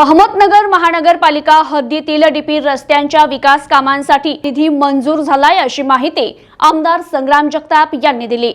अहमदनगर महानगरपालिका हद्दीतील डीपी रस्त्यांच्या विकास कामांसाठी निधी मंजूर झालाय अशी माहिती आमदार संग्राम जगताप यांनी दिली.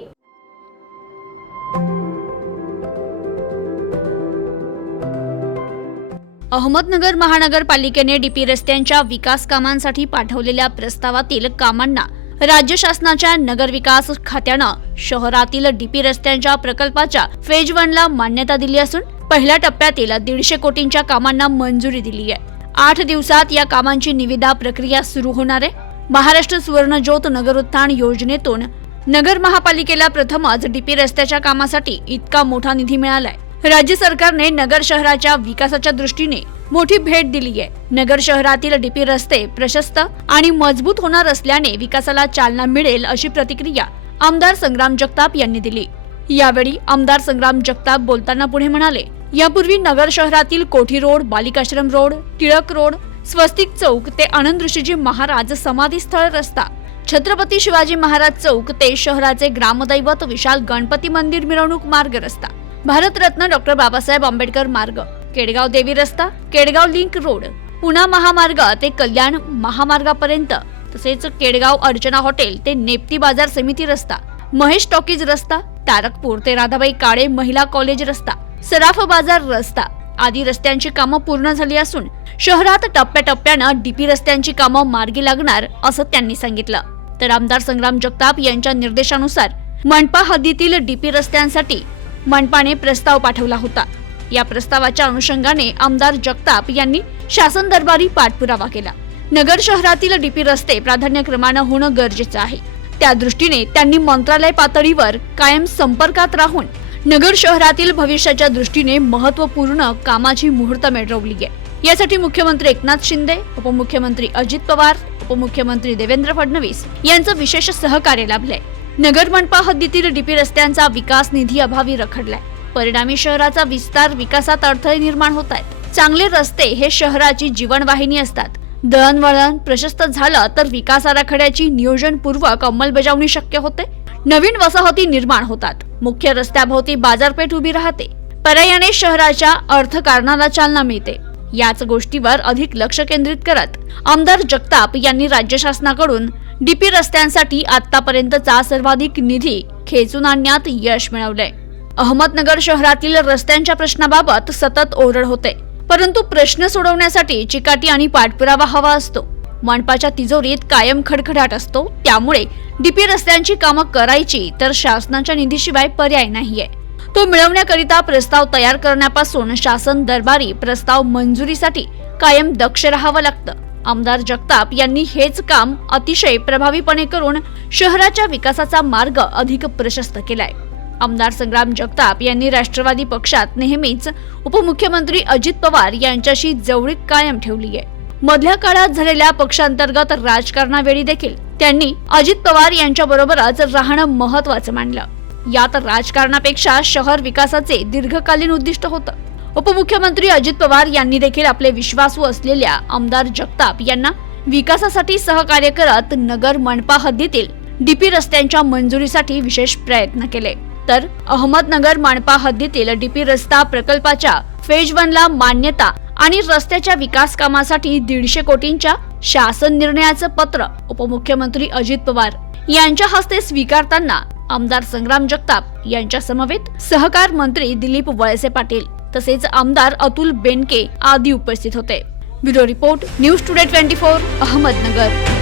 अहमदनगर महानगरपालिकेने डीपी रस्त्यांच्या विकास कामांसाठी पाठवलेल्या प्रस्तावातील कामांना राज्य शासनाच्या नगरविकास खात्यानं शहरातील डीपी रस्त्यांच्या प्रकल्पाच्या फेज वनला मान्यता दिली असून पहिल्या टप्प्यातील दीडशे कोटींच्या कामांना मंजुरी दिली आहे. आठ दिवसात या कामांची निविदा प्रक्रिया सुरू होणार आहे. महाराष्ट्र सुवर्णज्योत नगरोत्थान योजनेतून नगर महापालिकेला प्रथमच डीपी रस्त्याच्या कामासाठी इतका मोठा निधी मिळालाय. राज्य सरकारने नगर शहराच्या विकासाच्या दृष्टीने मोठी भेट दिली आहे. नगर शहरातील डीपी रस्ते प्रशस्त आणि मजबूत होणार असल्याने विकासाला चालना मिळेल अशी प्रतिक्रिया आमदार संग्राम जगताप यांनी दिली. यावेळी आमदार संग्राम जगताप बोलताना पुढे म्हणाले यापूर्वी नगर शहरातील Kothi road Balikashram road Tilak road Swastik Chowk ते आनंद ऋषीजी महाराज समाधी स्थळ रस्ता छत्रपती शिवाजी महाराज चौक ते शहराचे ग्रामदैवत विशाल गणपती मंदिर मिरवणूक मार्ग रस्ता भारतरत्न डॉक्टर बाबासाहेब आंबेडकर मार्ग केडगाव देवी रस्ता केडगाव लिंक रोड पुणा महामार्ग ते कल्याण महामार्गापर्यंत तसेच केडगाव अर्चना हॉटेल ते नेप्ती बाजार समिती रस्ता महेश टॉकीज रस्ता तारकपूर ते राधाबाई काळे महिला कॉलेज रस्ता सराफ बाजार रस्ता. आदी रस्त्यांची कामं पूर्ण झाली असून शहरात टप्प्याटप्प्यानं डीपी रस्त्यांची कामं मार्गी लागणार असं त्यांनी सांगितलं. तर आमदार संग्राम जगताप यांच्या निर्देशानुसार मनपा हद्दीतील डीपी रस्त्यांसाठी मनपाने प्रस्ताव पाठवला होता. या प्रस्तावाच्या अनुषंगाने आमदार जगताप यांनी शासन दरबारी पाठपुरावा केला. नगर शहरातील डीपी रस्ते प्राधान्यक्रमानं होणं गरजेचं आहे. त्या दृष्टीने त्यांनी मंत्रालय पातळीवर कायम संपर्कात राहून नगर शहरातील भविष्याच्या दृष्टीने महत्त्वपूर्ण कामाची मुहूर्त मिळवली आहे. यासाठी मुख्यमंत्री एकनाथ शिंदे उपमुख्यमंत्री अजित पवार उपमुख्यमंत्री देवेंद्र फडणवीस यांचं विशेष सहकार्य लाभलंय. नगर मनपा हद्दीतील डीपी रस्त्यांचा विकास निधी अभावी रखडलाय. परिणामी शहराचा विस्तार विकासात अडथळे निर्माण होत आहेत. चांगले रस्ते हे शहराची जीवनवाहिनी असतात. दळणवळण प्रशस्त झालं तर विकास आराखड्याची नियोजनपूर्वक अंमलबजावणी शक्य होते. नवीन वसाहती निर्माण होतात. मुख्य रस्त्याभोवती बाजारपेठ उभी राहते. पर्यायाने शहराच्या अर्थकारणाला चालना मिळते. याच गोष्टीवर अधिक लक्ष केंद्रित करत आमदार जगताप यांनी राज्य शासनाकडून डीपी रस्त्यांसाठी आतापर्यंतचा सर्वाधिक निधी खेचून आणण्यात यश मिळवले अहमदनगर शहरातील रस्त्यांच्या प्रश्नाबाबत सतत ओरड होते. परंतु प्रश्न सोडवण्यासाठी चिकाटी आणि पाठपुरावा हवा असतो. मनपाच्या तिजोरीत कायम खडखडाट असतो. त्यामुळे डीपी रस्त्यांची कामं करायची तर शासनाच्या निधीशिवाय पर्याय नाहीये. तो मिळवण्याकरिता प्रस्ताव तयार करण्यापासून शासन दरबारी प्रस्ताव मंजुरीसाठी कायम दक्ष राहावं लागतं. आमदार जगताप यांनी हेच काम अतिशय प्रभावीपणे करून शहराच्या विकासाचा मार्ग अधिक प्रशस्त केलाय. आमदार संग्राम जगताप यांनी राष्ट्रवादी पक्षात नेहमीच उपमुख्यमंत्री अजित पवार यांच्याशी जवळीक कायम ठेवली आहे. मधल्या काळात झालेल्या पक्षांतर्गत राजकारणावेळी देखील त्यांनी अजित पवार यांच्या बरोबरच राहणं महत्वाचं मानलं. यात राजकारणापेक्षा शहर विकासाचे दीर्घकालीन उद्दिष्ट होतं. उपमुख्यमंत्री अजित पवार यांनी देखील आपले विश्वासू असलेल्या आमदार जगताप यांना विकासासाठी सहकार्य करत नगर मनपा हद्दीतील डीपी रस्त्यांच्या मंजुरीसाठी विशेष प्रयत्न केले. तर अहमदनगर माणपा हद्दीतील डीपी रस्ता प्रकल्पाच्या फेज वनला मान्यता आणि रस्त्याच्या विकास कामासाठी दीडशे कोटींच्या शासन निर्णयाचं पत्र उपमुख्यमंत्री अजित पवार यांच्या हस्ते स्वीकारताना आमदार संग्राम जगताप यांच्या समवेत सहकार मंत्री दिलीप वळसे पाटील तसेच आमदार अतुल बेनके आदी उपस्थित होते. Bureau report news today twenty four Ahmednagar.